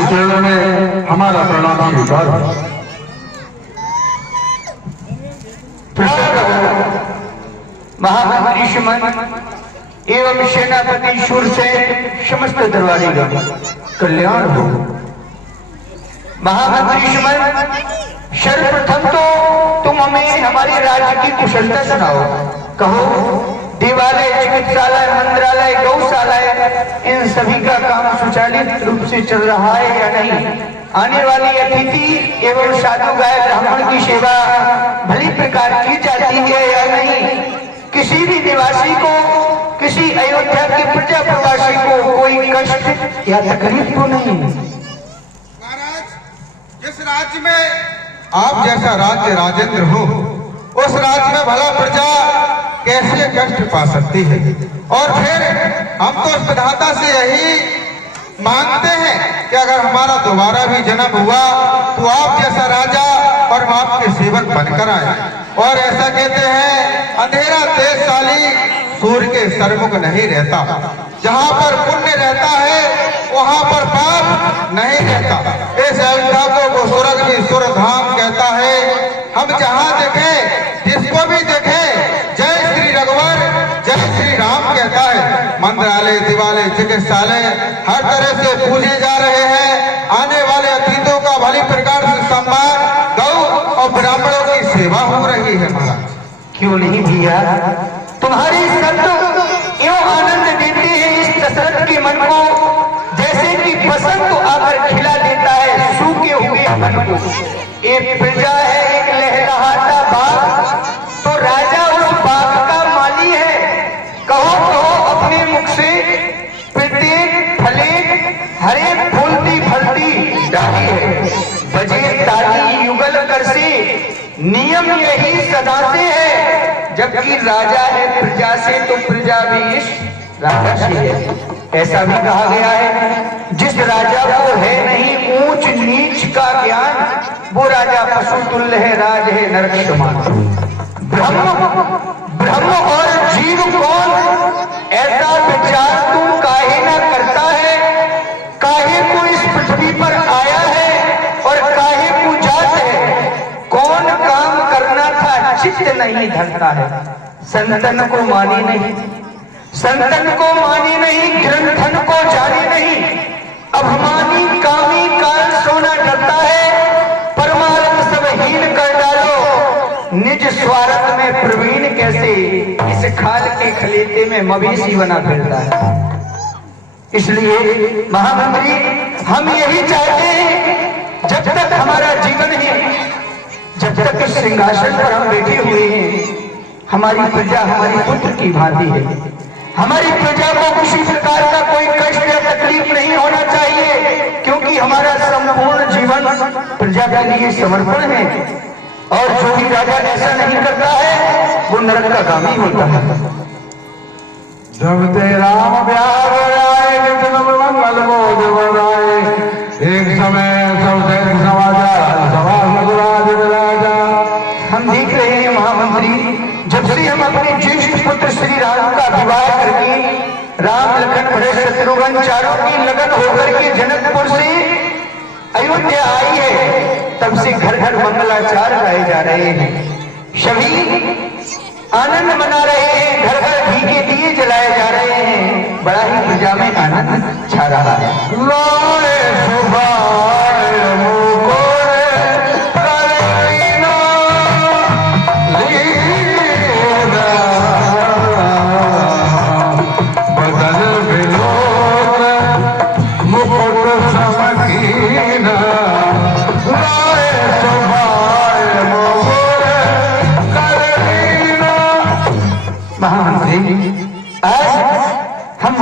आपके चरणों में हमारा प्रणाम स्वीकार। महामंत्री सुमन एवं सेनापति शूरसेन समस्त दरबारीगण कल्याण हो। महामंत्री सुमन, सर्वप्रथम तो तुम हमें हमारे राज्य की कुशलता सुनाओ। कहो, देवालय, चिकित्सालय, मंत्रालय, गौशालाएं, इन सभी का काम सुचालित रूप से चल रहा है या नहीं? आने वाली अतिथि एवं साधु गाय ब्राह्मण की सेवा भली प्रकार की जाती है या नहीं? किसी भी निवासी को, किसी अयोध्या के प्रजा प्रवासी को कोई कष्ट या तकलीफ तो नहीं? महाराज, जिस राज्य में आप जैसा राज्य राजेंद्र हो, उस राज्य में भला प्रजा कैसे कष्ट पा सकती है? और फिर हम तो उस विधाता से यही मांगते हैं कि अगर हमारा दोबारा भी जन्म हुआ तो आप जैसा राजा और हम आपके सेवक बनकर आए। और ऐसा कहते हैं, अंधेरा 23 साली सूर्य के सरमुख नहीं रहता। जहाँ पर पुण्य रहता है वहाँ पर पाप नहीं रहता। इस अयोध्या को वो स्वर्ग भी स्वर्ग धाम कहता है। हम जहाँ देखे, जिसको भी देखे, जय श्री रघुवर, जय श्री राम कहता है। मंत्रालय, दिवालय, चिकित्सालय हर तरह से पूजे जा रहे हैं। आने वाले अतिथियों का भली प्रकार से सम्मान, गौ और ब्राह्मणों की सेवा हो रही है। महाराज, क्यों नहीं भैया, तुम्हारी शब्द एवं आनंद देते हैं इस दशरथ के मन को, जैसे कि बसंत आकर खिला देता है सूखे हुए मन को। एक प्रजा है, एक लहलहाता बाग, तो राजा उस बाग का माली है। कहो कहो अपने मुख से, प्रत्येक फले हरे फूलती फलती डाली है। बजे ताली युगल कर से, नियम यही सदा से है। जबकि राजा है प्रजा से, तो प्रजा भी इस राजा से है। ऐसा भी कहा गया है, जिस राजा को है नहीं ऊंच नीच का ज्ञान, वो राजा पशु तुल्य है, राज है नरक समान। ब्रह्म और जीव कौन, ऐसा विचार तू काहे ना करता है? काहे को इस पृथ्वी पर आया है और काहे को जात है? कौन काम करना था चित्त नहीं धरता है। संतन को मानी नहीं, संतन को मानी नहीं, ग्रंथन को जानी नहीं। अभिमानी कामी काल सोना डरता है। परमार्थ सब हीन कर डालो, निज स्वार्थ में प्रवीण कैसे इस खाल के खलीते में मवेशी बना फिरता है। इसलिए महामंत्री, हम यही चाहते हैं, जब तक हमारा जीवन है, जब तक इस सिंहासन पर हम बैठे हुए हैं, हमारी प्रजा हमारी पुत्र की भांति है। हमारी प्रजा को किसी प्रकार का कोई कष्ट या तकलीफ नहीं होना चाहिए, क्योंकि हमारा संपूर्ण जीवन प्रजा के लिए समर्पण है। और जो भी राजा ऐसा नहीं करता है वो नरक का गामी होता है। जब ते राम ब्याह आए, मंगल बोध बनाए, एक समय सबसे समाचार सभा मधुराज विराजा। हम देख रहे हैं महामंत्री, जब से हम अपने ज्येष्ठ पुत्र श्री राम का विवाह करके राम लखन भरत शत्रुघ्न चारों की लगन होकर के जनकपुर से अयोध्या आई है, तब से घर घर मंगलाचार गाए जा रहे हैं। सभी आनंद मना रहे हैं, घर घर घी के दिए जलाए जा रहे हैं। बड़ा ही प्रजा में आनंद छा रहा है।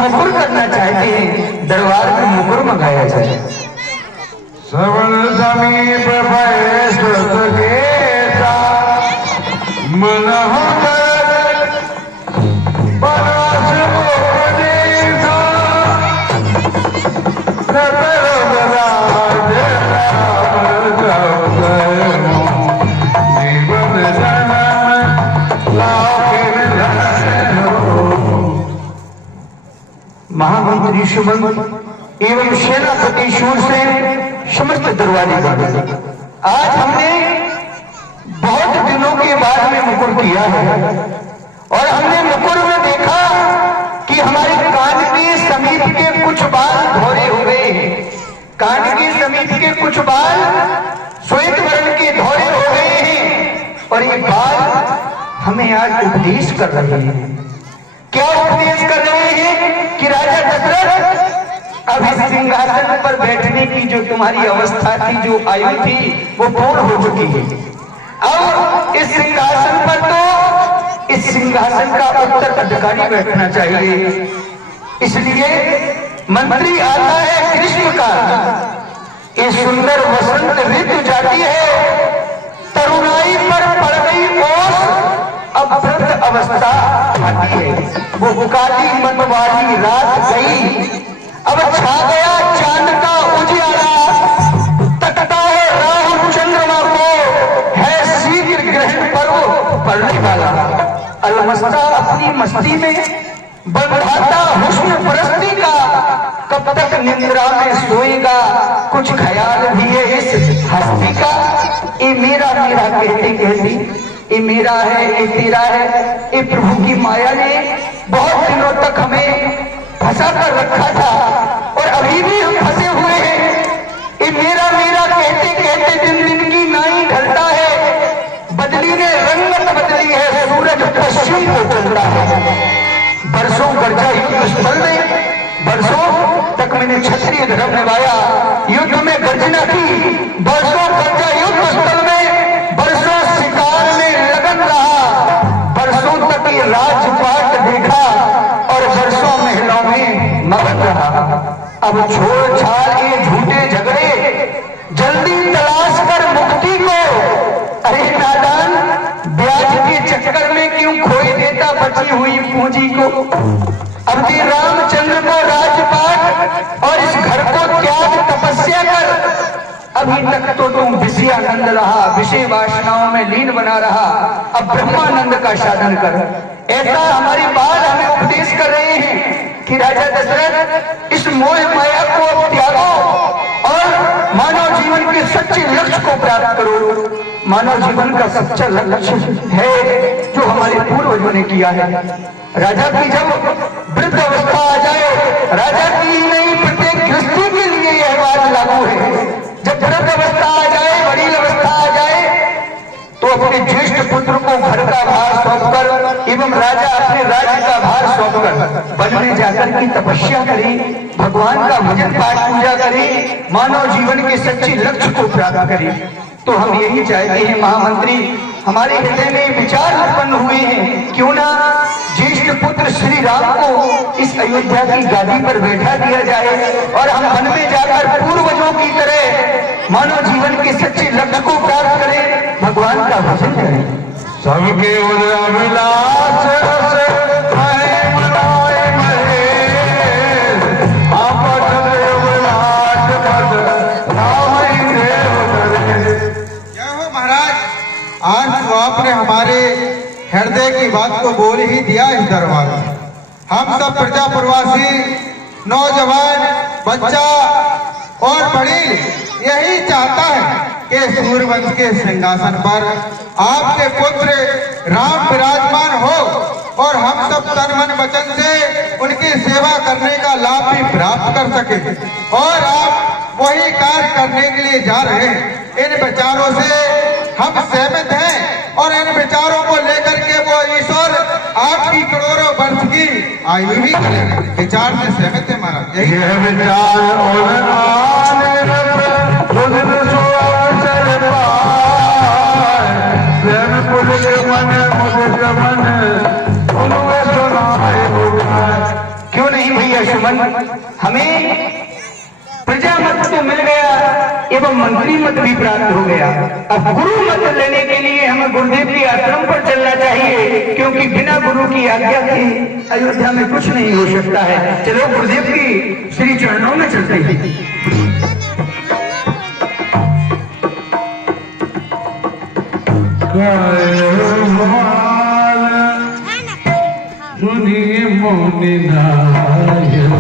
मुकुर करना चाहते हैं, दरबार में मुकुर मंगाया जाए। श्रवण समीप मन महामंत्री सुमन, एवं सेनापति शूरसेन समस्त दरबारी वाले, आज हमने बहुत दिनों के बाद में मुकुर किया है और हमने मुकुर में देखा कि हमारे कान के समीप के कुछ बाल धोरे हो गए हैं, कान के समीप के कुछ बाल श्वेत वर्ण के धोरे हो गए हैं और ये बाल हमें आज उपदेश कर रहे हैं। क्या उपदेश कर रहे हैं कि राजा दशरथ, अब इस सिंहासन पर बैठने की जो तुम्हारी अवस्था थी, जो आयु थी, वो पूर्ण हो चुकी है। अब इस सिंहासन पर तो इस सिंहासन का उत्तराधिकारी बैठना चाहिए। इसलिए मंत्री आता है ग्रीष्म काल, ये सुंदर वसंत ऋतु जाती है, तरुणाई पर पड़ गई ओस, अब वृद्ध अवस्था आती है। वो काली मन वाली रात गई, अब छा गया चांद का उजियारा, तकता है राहु चंद्रमा को, है शीघ्र ग्रहण पर्व पड़ने वाला। अलमस्ता अपनी मस्ती में बंधाता हुस्न परस्ती का, कब तक निंद्रा में सोएगा, कुछ ख्याल भी है इस हस्ती का। ये मेरा मेरा कहते कहती, ये मेरा है, ये तेरा है, ये प्रभु की माया ने बहुत दिनों तक हमें फंसा कर रखा था और अभी भी हम फंसे हुए हैं। ये मेरा मेरा कहते कहते दिन दिन की नाई ढलता है, बदली ने रंगत बदली है, सूरज पश्चिम को चलता है। बरसों गर्जा युद्ध स्थल में, बरसों तक मैंने क्षत्रिय धर्म निभाया, युद्ध में गर्जना की, बरसों गर्जा युद्ध स्थल में, बरसों शिकार में लगन रहा, बरसों तक ये राजपाट देखा और बरसों महलों में मगन रहा। अब छोड़ छाड़ ये झूठे झगड़े, जल्दी तलाश कर मुक्ति को। अरे नादान, ब्याज के चक्कर में क्यों खोई देता बची हुई पूंजी को। अब भी रामचंद्र को राजपाट और इस घर को त्याग तपस्या कर। अभी तक तो तुम विषयानंद रहा, विषय वासनाओं में लीन बना रहा, अब ब्रह्मानंद का साधन कर। ऐसा हमारी बात हमें उपदेश कर रहे हैं कि राजा दशरथ, इस मोह माया को अब त्यागो और मानव जीवन के सच्चे लक्ष्य को प्राप्त करो। मानव जीवन का सच्चा लक्ष्य है जो हमारे पूर्वजों ने किया है। राजा की जब वृद्ध अवस्था आ जाए, राजा की ही नहीं प्रत्येक गृहस्थी के लिए यह बात लागू है। जब वृद्ध अवस्था आ जाए, बड़ी अवस्था आ जाए, तो अपने ज्येष्ठ पुत्र को घर का भार सौंपकर एवं राजा अपने राज्य का भार सौंपकर वन में जाकर की तपस्या करे, भगवान का भजन पाठ पूजा करे, मानव जीवन के सच्चे लक्ष्य को प्राप्त करे। तो हम यही चाहते हैं महामंत्री, हमारे हृदय में विचार उत्पन्न हुए हैं, क्यों ना ज्येष्ठ पुत्र श्री राम को इस अयोध्या की गादी पर बैठा दिया जाए और हम वन में जाकर पूर्वजों की तरह मानव जीवन के सच्चे लक्ष्य को प्राप्त करें, भगवान का भजन करें। सबके उदराभिलाष रस मैं मनाए महेश, आपद युवराज पद रावई देव करे। जय हो महाराज, आज तो आपने हमारे हृदय की बात को बोल ही दिया इस दरबार में। हम सब प्रजा प्रवासी, नौजवान, बच्चा और बड़ी यही चाहता है कि सूर्यवंश के सिंहासन पर आपके पुत्र राम विराजमान हो और हम सब तन मन वचन से उनकी सेवा करने का लाभ भी प्राप्त कर सके। और आप वही कार्य करने के लिए जा रहे हैं। इन विचारों से हम सहमत हैं और इन विचारों को लेकर के वो ईश्वर आपकी करोड़ों वर्ष की आयु भी करेंगे। विचार से सहमत है महाराज। यह विचार और आने क्यों नहीं भैया सुमन, हमें प्रजा मत तो मिल गया एवं मंत्री मत भी प्राप्त हो गया। अब गुरु मत लेने के लिए हमें गुरुदेव के आश्रम पर चलना चाहिए, क्योंकि बिना गुरु की आज्ञा के अयोध्या में कुछ नहीं हो सकता है। चलो गुरुदेव की श्री चरणों में चलते हैं। मुनि मुनि नायक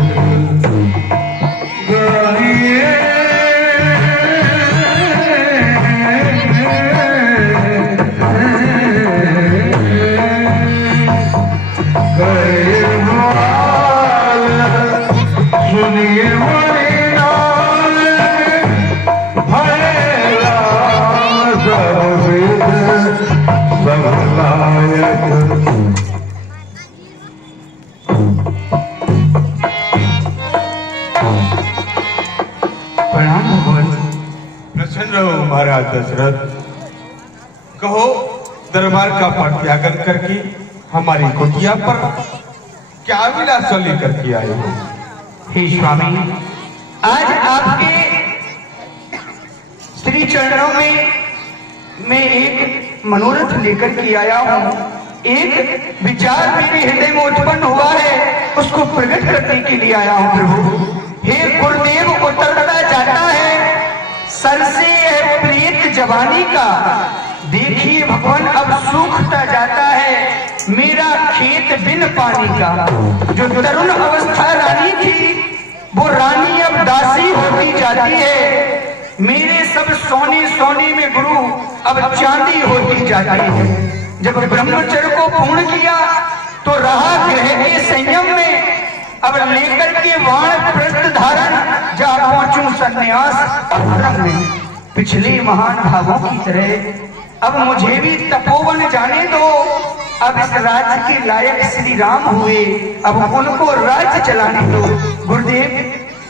सुनिए मोरी नाम भय राम सर्वविद सब लायक। प्रणाम भगवान। प्रसन्न रहो महाराज दशरथ। कहो दरबार का परित्यागन करके हमारी कुटिया पर क्या विलास लेकर के आए हो? हे स्वामी, आज आपके श्री चरणों में मैं एक मनोरथ लेकर के आया हूँ। एक विचार मेरे हृदय में उत्पन्न हुआ है, उसको प्रकट करने के लिए आया हूँ प्रभु। हे गुरुदेव, उतरता जाता है सर से है प्रेत जवानी का, देखिए भगवान अब सूखता जाता है मेरा खेत बिन पानी का। जो तरुण अवस्था रानी थी वो रानी अब दासी होती जाती है। मेरे सब सोने सोने में गुरु अब चांदी होती जाती है। जब ब्रह्मचर्य को पूर्ण किया तो रहा ग्रह के संयम में, अब लेकर के वाण प्रस्थ धारण जा पहुंचूं संन्यास आश्रम में। पिछले महान भावों की तरह अब मुझे भी तपोवन जाने दो। अब इस राज्य के लायक श्री राम हुए, अब उनको राज्य चलाने दो। गुरुदेव,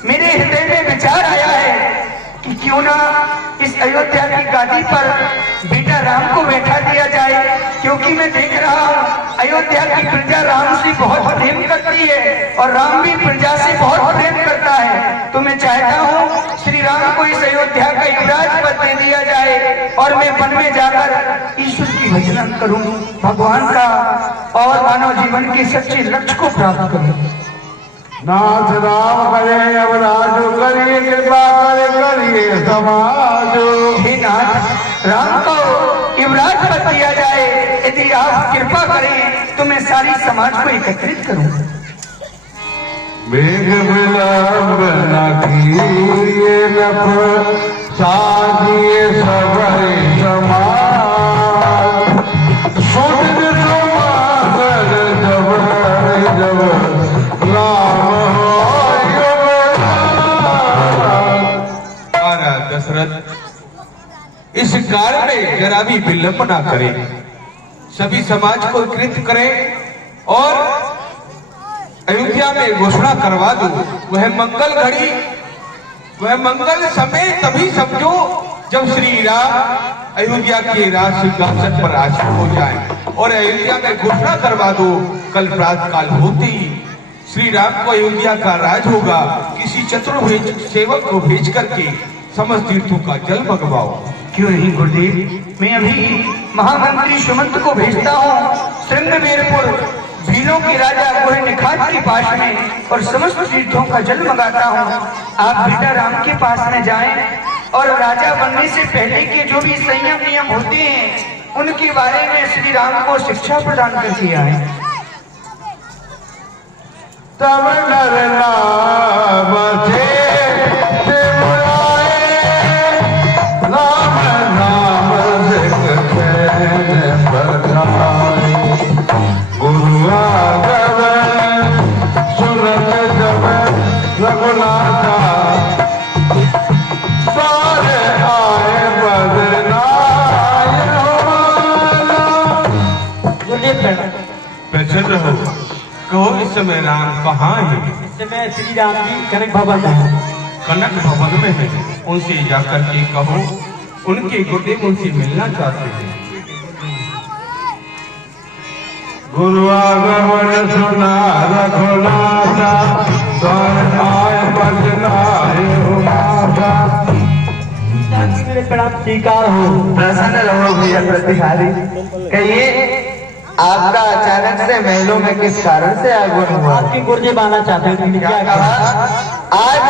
मेरे हृदय में विचार आया है कि क्यों ना इस अयोध्या की गादी पर बेटा राम को बैठा दिया जाए, क्योंकि मैं देख रहा हूँ अयोध्या की प्रजा राम से बहुत प्रेम करती है और राम भी प्रजा से बहुत प्रेम करता है। तो मैं चाहता हूँ श्री राम को इस अयोध्या का युवराज पद दे दिया जाए और मैं वन में जाकर ईश्वर की भजन करूँ, भगवान का और मानव जीवन के सच्चे लक्ष्य को प्राप्त करूँ। नाथ राम करे अब राजो करिए, कृपा करे करिए समाजो। हे नाथ, राम को युवराज पद दिया जाए, यदि आप कृपा करें तो मैं सारी समाज को एकत्रित करूं। मेघ विलंब न कीजिए, नफ साजिए सबरे समाज। सुन समागल जब जब राम हो महाराज दशरथ, इस कार्य में जरा भी विलंब ना करें, सभी समाज को एकत्रित करें और अयोध्या में घोषणा करवा दो। वह मंगल घड़ी, वह मंगल समय तभी समझो जब श्री राम अयोध्या के राज सिंहासन पर आसीन हो जाए और अयोध्या में घोषणा करवा दो। कल प्रातः काल होते ही श्री राम को अयोध्या का राज होगा। किसी चतुर्भुज सेवक को भेज करके समस्त तीर्थों का जल मंगवाओ। क्यों नहीं गुरुदेव, मैं अभी महामंत्री सुमंत को भेजता हूँ श्रृंगवेरपुर भीलों के राजा गोहे निखात के पास में और समस्त तीर्थों का जल मंगाता हूँ। आप बेटा राम के पास में जाएं और राजा बनने से पहले के जो भी संयम नियम होते हैं उनके बारे में श्री राम को शिक्षा प्रदान करके आए। तब नर नाम थे बुलाए, राम नाम सिख चैन बधाए। गुरु आगव सुनत जब रघुनाथा, सारे आए बदनाय हो। प्रसन्न हो, कहो इस समय राम कहाँ है? इस समय श्री राम जी कनक भवन में हैं। कनक भवन में है, उनसे जाकर के कहो उनके गुरुदेव उनसे मिलना चाहते हैं। गुरु आगमन सुना रघुनाथा, स्वर आए बजनाए हो माता। मेरे प्रणाम स्वीकार हो। प्रसन्न रहो भैया प्रतिहारी। कहिए आपका अचानक से महलों में किस कारण से आगमन हुआ? आपके गुरुदेव आना चाहते हैं। क्या कहा? आज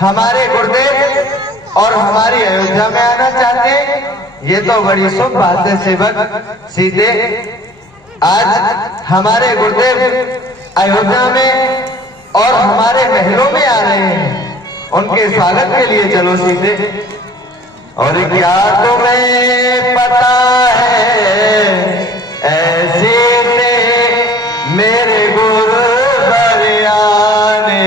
हमारे गुरुदेव और हमारी अयोध्या में आना चाहते हैं, ये तो बड़ी शुभ बात है सेवक सीधे। आज हमारे गुरुदेव अयोध्या में और हमारे महलों में आ रहे हैं, उनके स्वागत के लिए चलो सीधे। और क्या तुम्हें पता है ऐसे मेरे गुरु बरिया ने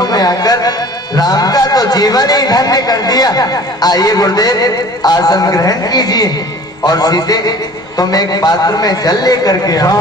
चरणों में आकर राम का तो जीवन ही धन्य कर दिया। आइए गुरुदेव आसन ग्रहण कीजिए और सीधे तुम एक पात्र में जल लेकर के आओ।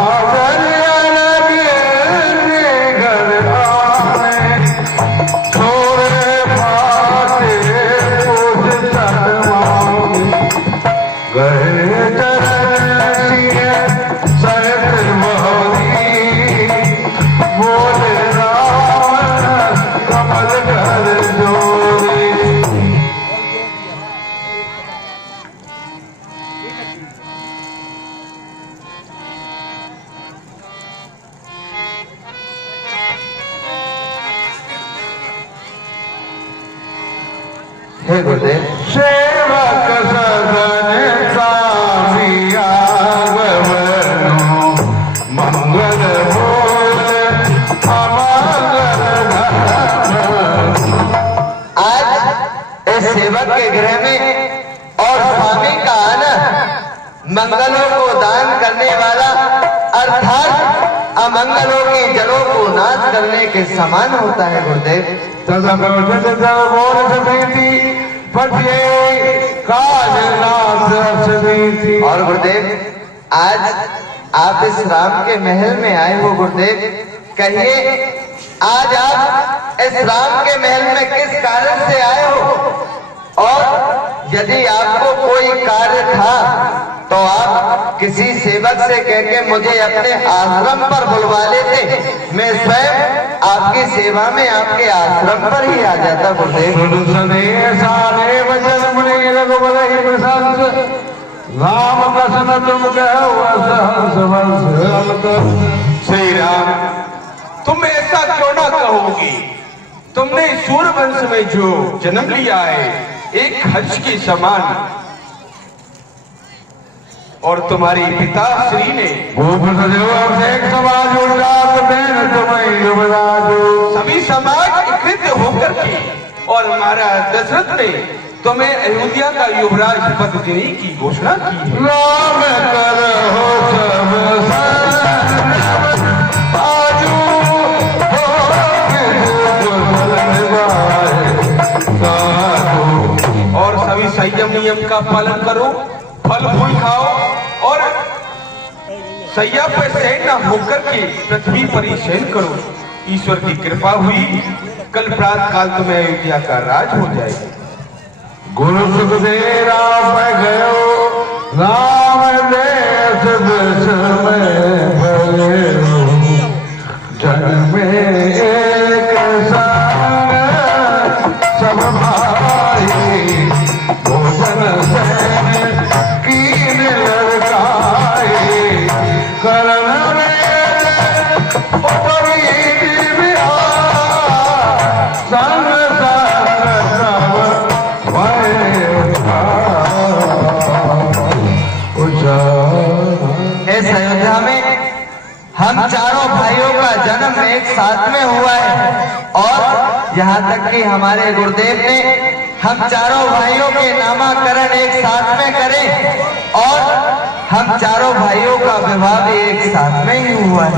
हे गुरुदेव। सेवक सदन सामिया गवनो मंगल बोल अमंगल घन। आज इस सेवक के गृह में और स्वामी का आना मंगलों को दान करने वाला अर्थात अमंगलों की जड़ों को नाश करने के समान होता है गुरुदेव। और गुरुदेव आज आप इस राम के महल में आए हो गुरुदेव, कहिए आज आप इस राम के महल में किस कारण से आए हो, और यदि आपको कोई कार्य था तो आप किसी सेवक से कह के मुझे अपने आश्रम पर बुलवा लेते, मैं स्वयं आपकी सेवा में आपके आश्रम पर ही आ जाता गुरुदेव। राम कृष्ण तुम श्री राम, तुम ऐसा क्यों ना कहोगी? तुमने सूर्यवंश में जो जन्म लिया है एक हर्ष के समान, और तुम्हारे पिता श्री ने सभी समाज एकत्रित होकर के और महाराज दशरथ ने तुम्हें अयोध्या का युवराज पद देने की घोषणा की है। राम करो और सभी संयम नियम का पालन करो, फल फूल खाओ और सैया पर शयन न होकर के पृथ्वी पर ही शयन करो। ईश्वर की कृपा हुई, कल प्रातः काल तुम्हें अयोध्या का राज हो जाएगा। गुरु सुखदेव राम गयो राम देश देश में भले जन में एक संग सब भाई भोजन से कीन लड़काए करण में उपरी बिहार संग इस अयोध्या में हम चारों भाइयों का जन्म एक साथ में हुआ है, और यहाँ तक कि हमारे गुरुदेव ने हम चारों भाइयों के नामाकरण एक साथ में करे और हम चारों भाइयों का विवाह भी एक साथ में ही हुआ है।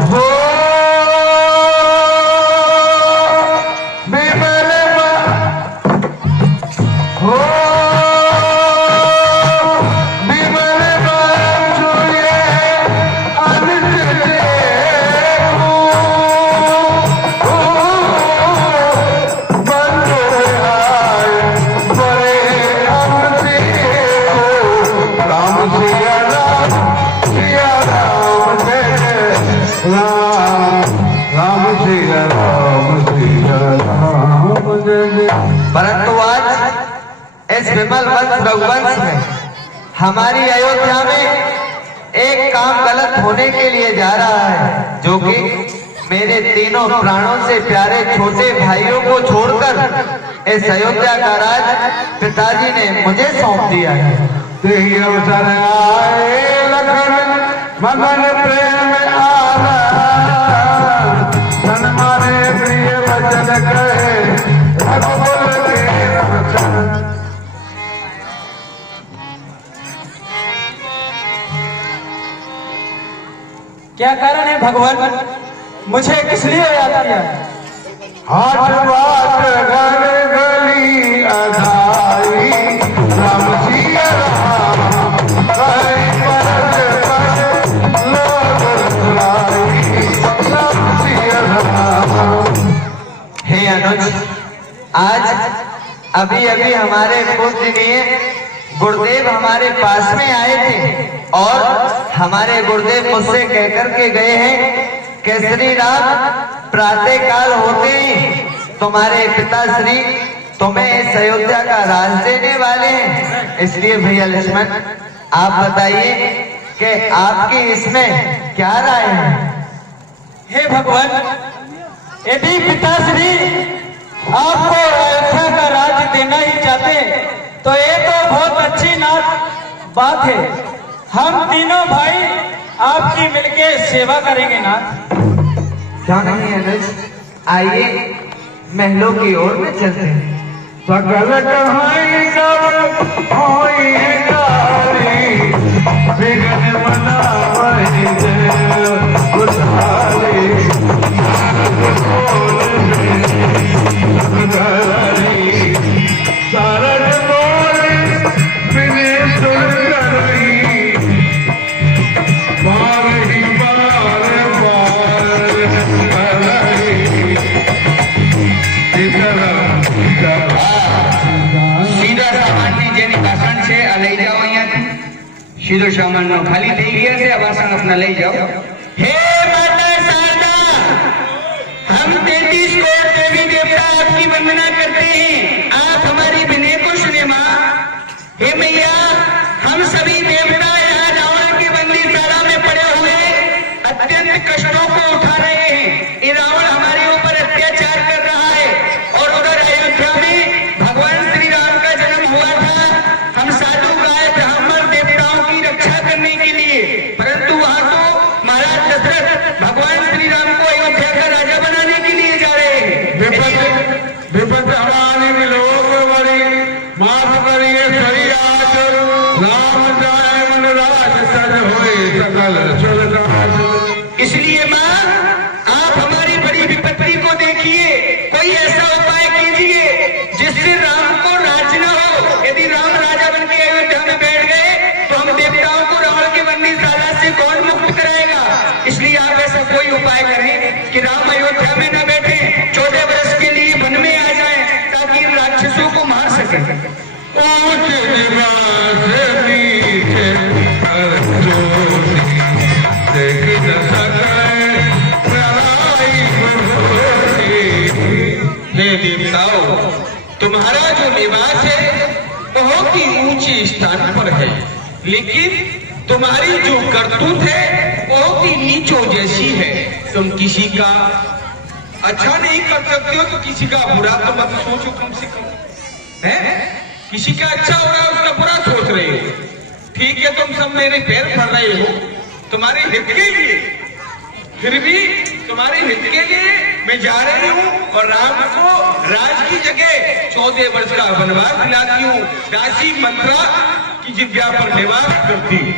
परंतु आज इस विमल वंश रघुवंश में हमारी अयोध्या में एक काम गलत होने के लिए जा रहा है, जो कि मेरे तीनों प्राणों से प्यारे छोटे भाइयों को छोड़कर इस अयोध्या का राज पिताजी ने मुझे सौंप दिया है। अवसर आए लखन मगन प्रेम आना माने प्रिय वचन कहे रघुकुल के रक्षण। क्या कारण है भगवान, मुझे किस लिए याद किया? हाथ बात घर गली अधाई राम सिया राम कहे परत पर लोग सुनाई राम सिया राम। हे अनुज, आज अभी अभी हमारे पूजनीय गुरुदेव हमारे पास में आए थे और हमारे गुरुदेव मुझसे कहकर के गए हैं कि श्री राम प्रातः काल होते ही तुम्हारे पिताश्री तुम्हें इस अयोध्या का राज देने वाले हैं। इसलिए भैया लक्ष्मण, आप बताइए कि आपकी इसमें क्या राय है? हे भगवान, यदि पिताश्री आपको अयोध्या का राज देना ही चाहते तो ये तो बहुत अच्छी बात है। हम तीनों भाई आपकी मिलके सेवा करेंगे नाथ। क्या नहीं अनुज, आइए महलों की ओर में चलते हैं। सकल कहाई कब होई गारी बिगन मनावहि जय उधारी सारद बोल बिने सुन करई बारही बार સીધો સામાનની જેની ભાષણ છે આ લઈ જાઓ અહીંયાથી। સીધો સામાનનો ખાલી થઈ ગયા છે, આ ભાષણ अपना લઈ જાઓ। हे माता शारदा, हम 33 करोड़ देवी देवता आपकी वंदना करते हैं। आप हमारी विनय को सुने माँ। हे मैया, हम सभी देवता यहाँ रावण की बंदीशाला में पड़े हुए अत्यंत कष्टों को उठा रहे हैं। ये रावण हमारे ऊपर अत्याचार कर रहा है और उधर अयोध्या में भगवान श्री राम का जन्म हुआ था। हम साधु गाय ब्राह्मण देवताओं की रक्षा करने के लिए, परंतु वहां तो महाराज दशरथ भगवान श्री राम को अयोध्या का राजा बनाने के लिए जा रहे हैं। विपद हमारी विलोक बड़ी माफ करिए सरियात राम जाय मन राज सज होए सकल स्वर्गात। इसलिए माँ, आप हमारी बड़ी विपत्ति को देखिए, कोई ऐसा उपाय कीजिए जिससे राम को राज न हो। यदि राम राजा बन के अयोध्या में बैठ गए तो हम देवताओं को रावण की बंदीशाला से कौन मुक्त कराएगा? इसलिए आप ऐसा कोई उपाय करें कि राम अयोध्या में न बैठे, 14 वर्ष के लिए वन में आ जाएं, ताकि इन राक्षसों को मार सके। ऊंच निवास नीचे कर ज्योति देख न सके लड़ाई बहोरी। हे देवताओं, तुम्हारा जो निवास है बहुत ही ऊंचे स्थान पर है, लेकिन तुम्हारी जो करतूत है बहुत ही नीचों जैसी है। तुम किसी का अच्छा नहीं कर सकते हो तो किसी का बुरा तो मत सोचो कम से कम, है? किसी का अच्छा हो रहा है उसका बुरा सोच रहे हो। ठीक है, तुम सब मेरे पैर पड़ रहे हो तुम्हारे हित के लिए, फिर भी तुम्हारे हित के लिए मैं जा रही हूँ और राम को राज की जगह 14 वर्ष का वनवास दिलाती हूँ। दासी मंत्रा की जिज्ञा पर निवास करती हूँ।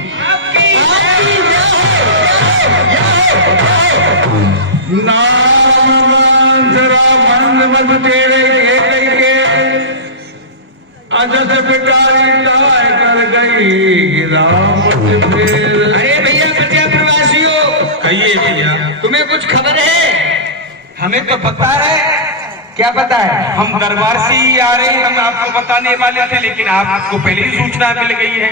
नाम मंत्रा मंद मत तेरे के अजस पिटारी दाय कर गई राम से फिर। अरे भैया प्रजा प्रवासियों, कहिए भैया, तुम्हें कुछ खबर है? हमें तो पता है। क्या पता है? हम दरबार से ही आ रहे हैं, हम आपको बताने वाले थे, लेकिन आपको पहले ही सूचना मिल गई है।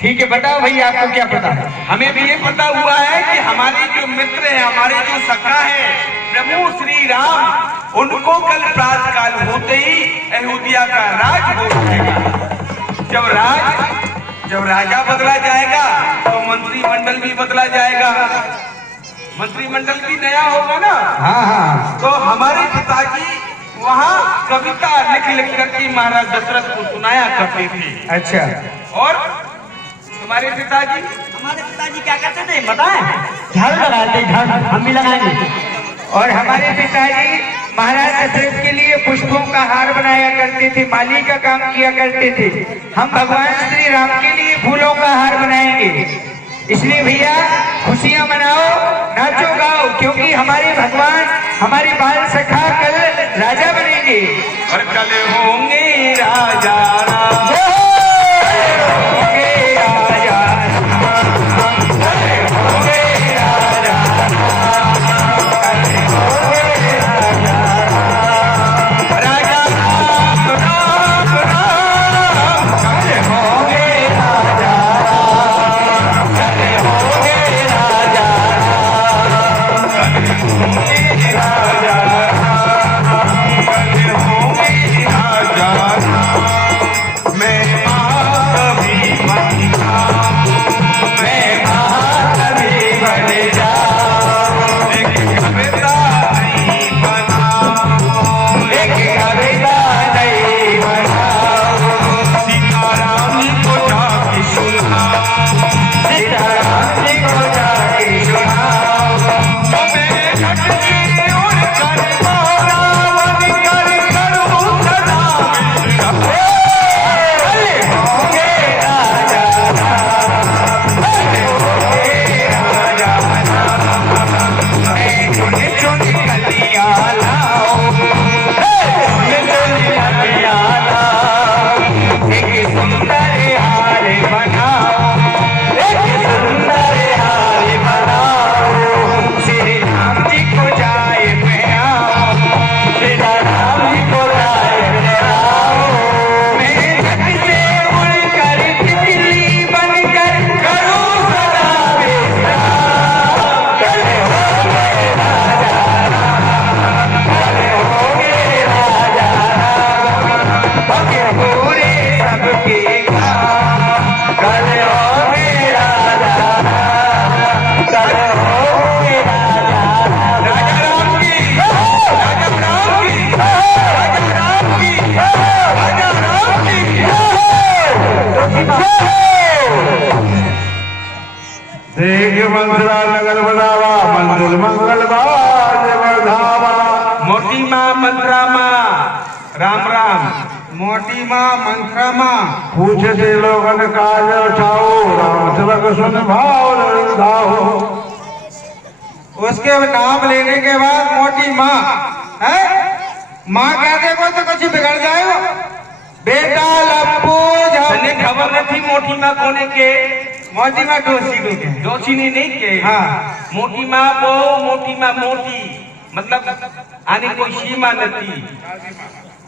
ठीक है, बताओ भैया, आपको क्या पता है? हमें भी ये पता हुआ है कि हमारे जो मित्र हैं, हमारे जो सखा है प्रभु श्री राम, उनको कल प्रातः काल होते ही अयोध्या का राज हो जाएगा। जब राजा बदला जाएगा तो मंत्रिमंडल भी बदला जाएगा। मंत्रिमंडल भी नया होगा ना। हाँ हाँ। तो हमारे पिताजी वहाँ कविता लिख करके महाराज दशरथ को सुनाया करते थे। अच्छा। और हमारे पिताजी क्या करते थे बताएं? झाड़ू लगाते, झाड़ू हम भी लगाएंगे। और हमारे पिताजी महाराज दशरथ के लिए पुष्पों का हार बनाया करते थे, माली का काम किया करते थे। हम भगवान श्री राम के लिए फूलों का हार बनाएंगे। इसलिए भैया खुशियां मनाओ, नाचो गाओ, क्योंकि हमारे भगवान हमारी बाल सखा कल राजा बनेंगे और कल होंगे राजा राम। होंगे राजा राम, कल होंगे राजा राम, कल होंगे राजा राम। राजा राम राम राम, कल होंगे राजा राम, कल होंगे राजा राम, कल होंगे राजा राम, कल होंगे राजा राम। मैं महाकवि बना, मैं महाकवि बन जाऊं, एक कविता नहीं बनाऊं, एक कविता नहीं बनाऊं। सीताराम जी को जाके सुनाऊं, सीताराम जी को जाके सुनाऊं। तो मैं घट के उड़ कर मोरा बन कर करूं सदा विश्राम। कल होंगे राजा राम, कल होंगे राजा राम। मैं चुन चुन कलियां लाऊं, चुन चुन कलियां लाऊं, एक सुंदर हार बनाऊं, एक सुंदर हार बनाऊं। श्री राम जी को जाए पहनाऊं, श्री राम जी को जाए पहनाऊं। मैं झट से उड़कर तितली बनकर करूं सदा विश्राम। कल होंगे राजा राम, कल होंगे राजा राम, पके पूरे सबके काम। कल होंगे राजा राम, कल होंगे राजा राम। राजा राम की, राजा राम की, राजा राम की, राजा राम की। देख मंत्रा नगर बनावा, मंदिर मंगल बाज वर्धावा। मोटी माँ मंत्रा माँ राम राम। मोटी माँ मंत्रा माँ, पूछे से लोगन काज उठाओ, राम सेवक सुन भाव धाओ। उसके नाम लेने के बाद मोटी माँ है, माँ कहते को तो कुछ बिगड़ जाएगा। बेटा लप्पू तने खबर न थी मोटी माँ कोने के? मोटी माँ डोसी को के दोषी ने नहीं के। हाँ। मोटी माँ वो मोटी माँ मोटी मतलब आने कोई सीमा नहीं।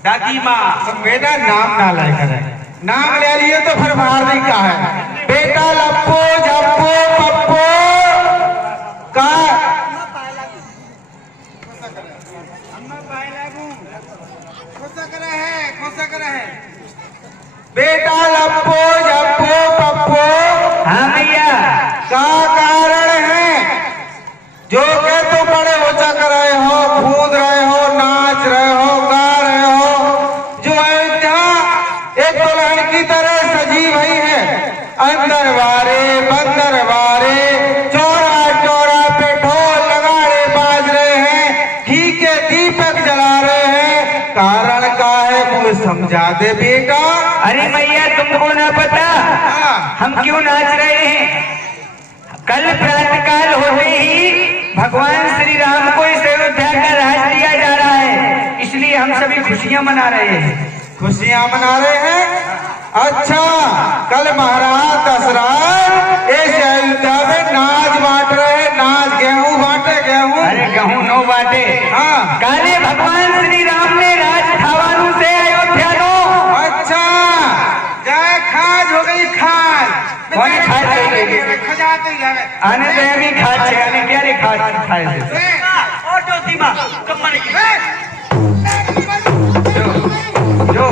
दादी माँ तो बेटा नाम ना ले करे, नाम ले लिए तो फिर भारती का है। बेटा लप्पू झप्पू पप्पू का बेटा लप्पू झप्पू पप्पू हाँ भैया का कारण है जो के तुम बड़े ऊंचा कर रहे हो, कूद रहे हो, नाच रहे हो, गा रहे हो। जो अयोध्या एक दुल्हन की तरह सजी हुई है, अंदर वारे बंदर वारे, चौरा चौरा पे ढोल नगाड़े बाज रहे हैं, घी के दीपक जला रहे हैं। कारण का है मुझे समझा दे बेटा। अरे भैया तुमको ना पता हाँ। हम क्यों नाच रहे हैं? कल प्रातःकाल होते ही भगवान श्री राम को इस अयोध्या का राज दिया जा रहा है, इसलिए हम सभी खुशियां मना रहे हैं। खुशियां मना रहे हैं? अच्छा, कल महाराज दशरथ इस अयोध्या में नाच बांट रहे, नाच गेहूं बांटे गेहूं। अरे गेहूं नो बाटे। हाँ। काले भगवान श्री राम ने राज थावानु से अयोध्या नो। अच्छा, जाए खाज हो गई खाज। कौन खाज हो गई? खजाते ही जावे। आने तो अभी खाज छे, आने क्या रे खाज खाए से? ऑटो सीमा कम्पनी की। जो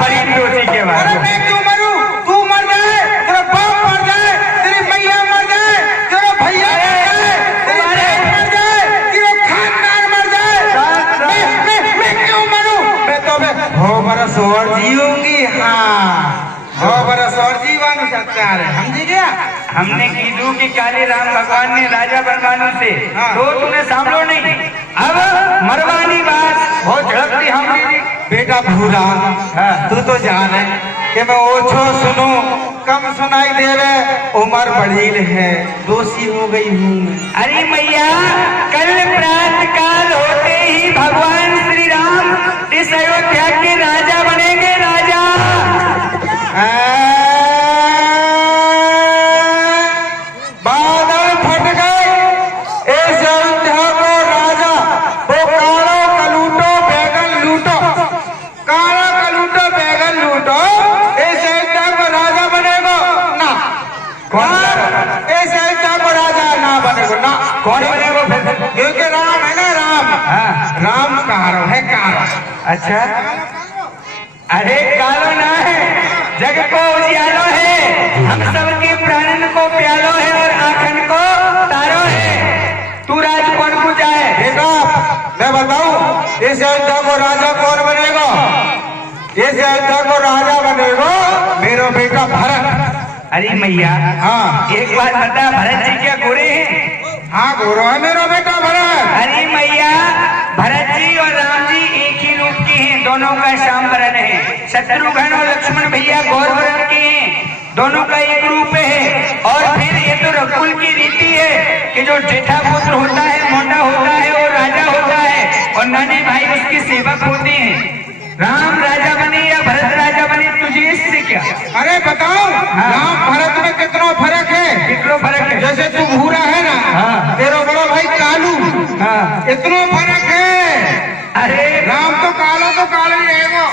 बड़ी दोषी के बाद अरे मैं क्यों मरूं? तू मर जाए, तेरा बाप मर जाए, तेरी मैया मर जाए, तेरा भैया मर जाए, तेरी बहन मर जाए, तेरा खानदान मर जाए। मैं क्यों मरूं? मैं तो हो बरस और जीऊंगी। हाँ, हो बरस और जीवन सकता है। समझी गया? हमने कीधु कि काले राम भगवान ने राजा बनवाने से हाँ। तो तूने सांभो नहीं। अब मरवानी बात बहुत झड़कती हमारी। बेटा भूरा, हाँ। तू तो जाने कि मैं ओछो सुनूं कम सुनाई देवे, उम्र बड़ील है, दोषी हो गई हूँ। अरे मैया, कल प्रातः काल होते ही भगवान श्री राम इस अयोध्या के राजा बनेंगे, राजा। बादल फट गए, इस अयोध्या को राजा, वो कालो कलूटो बैगन लूटो, कालो कलूटो बैगन लूटो, इस अयोध्या को राजा बनेगा ना? इस अयोध्या को राजा ना बनेगा ना? कौन बनेगा फिर? क्योंकि राम है ना, राम। हाँ। राम कारो है, कारो। अच्छा, अरे कालो ना है, जग को उजियालो है, हम सबके प्राणन को प्यालो है और आखन को तारो है। तू राज कौन पूजा है? देखा, मैं बताऊं, इस अयोध्या को राजा कौन बनेगा? इस अयोध्या को राजा बनेगा मेरा बेटा भरत। अरे मैया, हाँ, एक बात बता, भरत जी क्या गोरे हैं? हाँ, गोरो है मेरा बेटा भरत। अरे मैया, भरत जी और राम जी एक ही रूप के हैं, दोनों का श्याम वरण है। शत्रुघ्न और लक्ष्मण भैया गौर वर्ण के हैं, दोनों का एक रूप है। और फिर ये तो रघुकुल की रीति है कि जो जेठा पुत्र होता है, मोटा होता है, वो राजा होता है और नाने भाई उसके सेवक होते हैं। राम राजा बने या भरत राजा बने, तुझे इससे क्या? अरे बताओ, राम भरत में कितना फर्क है? कितना फर्क है? जैसे तू भूरा है ना, हाँ। तेरा बड़ा भाई कालू, हाँ। इतना फर्क है। अरे राम तो कालो तो काला ही रहेगा।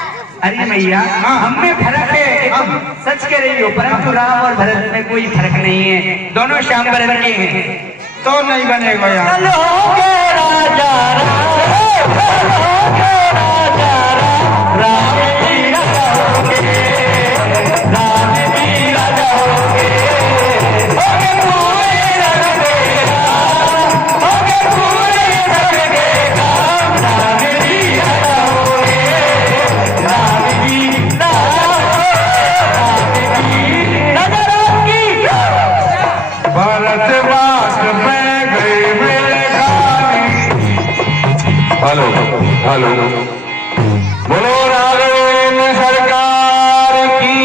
अरे मैया, हम में फर्क है, ये तुम सच कह रही हो, परंतु राम और भरत में कोई फर्क नहीं है, दोनों श्याम वर्ण के हैं। तो नहीं बनेगा यार। चलोगे राजा राम, चलोगे राजा राम, राम जी राजा होगे, राम जी राजा होगे, होगे पूरे रंग के राम, होगे पूरे रंग के राम, राम जी राजा होगे, राम जी राजा होगे, राम जी राजा होगी। भरत बात में गई मेरे खानी। हेलो हेलो, बोलो नारायण सरकार की।